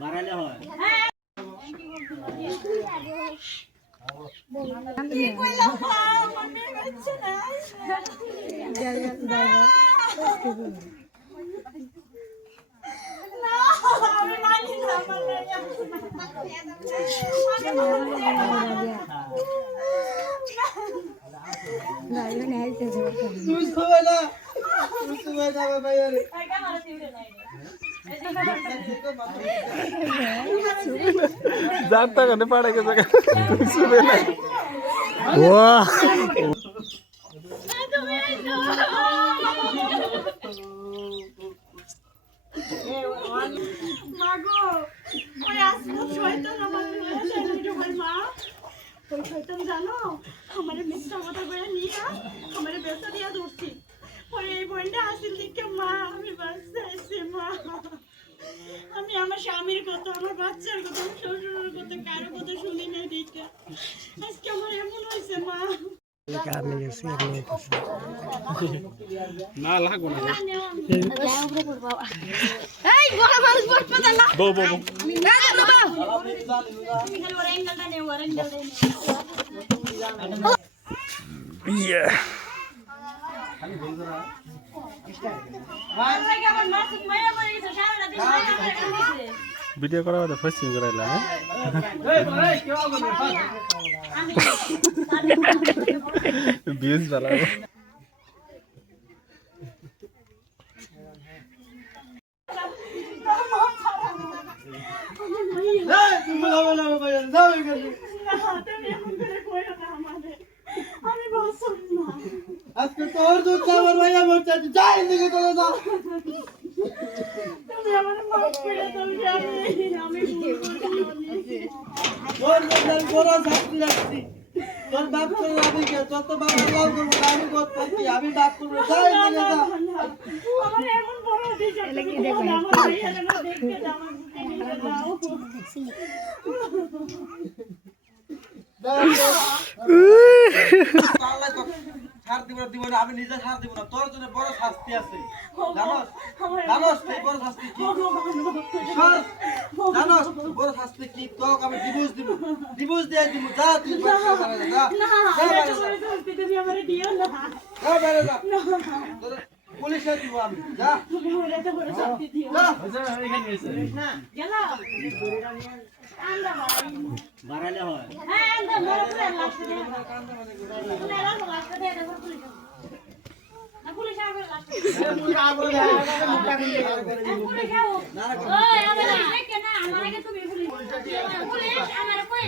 বাড়ালে হয় जाता करने पड़ेगा जगह सुबह ना वाह মাগো ওই আসল শয়তান আমার মা ওই শয়তান জানো আমারে মিথ্যা কথা বলে নিয়ে আমারে বেচা দিয়া ধরছি পরে এই বইটা আসিল দিকে মা আমি বাঁচাইছি মা আমি আমার স্বামীর কথা আমার বাচ্চার কথা আমার শ্বশুরের কথা কারো কথা শুনি নাই দিকে আজকে আমার এমন হয়েছে মা ना लागो ना এই বড় মানুষ বসবে না बो बो बो না না তুমি খালি ওর অ্যাঙ্গেলটা নে ওর অ্যাঙ্গেলটা নে ये वीडियो करा तो फर्स्ट सिंग कराइला है व्यूज वाला আজকে তোর দুধ খাবার ভাইয়া মরছে যাই দিকে তোরা যা তুমি আমার মাফ করে দাও আমি তোর বদল বড় শাস্তি রাখছি তোর বাপ করে আমি কে যত বাবা লাভ করবো আমি করতে আমি বাপ করবো যাই দিকে যা আমার এমন বড় দিছে আমার ভাইয়া না দেখতে দাও আমার ছাড় দিব না আমি নিজে ছাড় দিব না তোর জন্য বড় শাস্তি আছে জানোস জানোস তুই বড় শাস্তি কি জানোস বড় শাস্তি কি তোকে আমি ডিভোর্স দিয়ে দিব যা তুই তুমি আমারে দিও না পুলিশে দিব আমি যা তুমি ওরে তো বড় শাস্তি দিও না গেল বাড়ালে হয় হ্যাঁ আন্দা বড় করে লাগছে তুমি এলা লাগছে দে দেখো পুলিশ না পুলিশ আগে লাগছে পুলিশ আও ওই আমি দেখে না আমার আগে তুমি পুলিশ আমারে কই